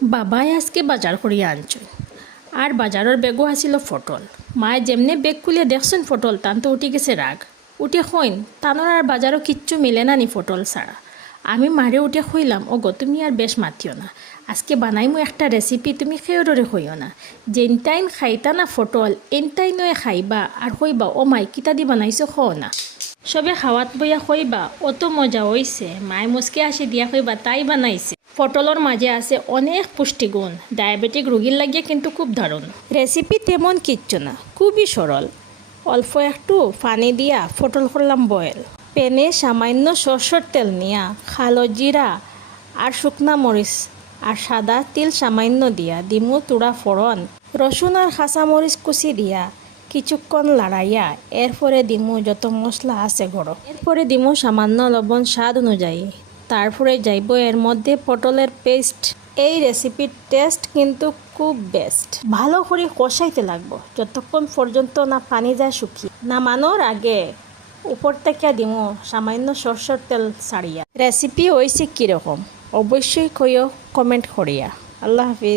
বাবাই আজকে বাজার করিয়া আনছুন আর বাজারের বেগও আসিল ফটল। মায়ে যেমনে বেগ খুলে দেখছেন ফটল তান তো উঠি গেছে রাগ। উঠে হইন তানোর আর বাজারও কিচ্ছু মিলে না নি ফটল ছাড়া। আমি মারে উঠে হইলাম, ও গো তুমি আর বেশ মাতিও না, আজকে বানাইমু একটা রেসিপি, তুমি খেয়েরে হইও না। যেনটাইন খাইতা না ফটল এনটাই নয় খাইবা আর হইবা ও মাই কিতা দি বানাইছো খাও না। সবে খাওয়াত বইয়া কইবা অত মজা হইছে, মায় মুসকে আসি দিয়া কইবা তাই বানাইছে। পটলের মাঝে আছে অনেক পুষ্টিগুণ, ডায়াবেটিক রোগীর লাগিয়ে কিন্তু খুব দারুণ। রেসিপি তেমন কিচ্ছু না, খুবই সরল। অল্প একটু পানি দিয়া পটল করলাম বয়েল। প্যানে সামান্য সরষের তেল নিয়া কালো জিরা আর শুকনা মরিচ আর সাদা তিল সামান্য দিয়া দিমু তুড়া ফোড়ন, রসুন আর কাঁচা মরিচ কুচি দিয়া কিছুক্ষণ লাড়াইয়া এরপরে দিমু যত মশলা আছে গড়ো। এরপরে দিমু সামান্য লবণ স্বাদ অনুযায়ী, তারপরে যাইব এর মধ্যে পটলের পেস্ট। এই রেসিপির টেস্ট কিন্তু খুব বেস্ট। ভালো করে কষাইতে লাগবো যতক্ষণ পর্যন্ত না পানি যায় শুকিয়ে। নামানোর আগে উপর থেকে দিমু সামান্য সরষের তেল ছাড়িয়া। রেসিপি হয়েছে কীরকম অবশ্যই কইও কমেন্ট করিয়া। আল্লাহ হাফিজ।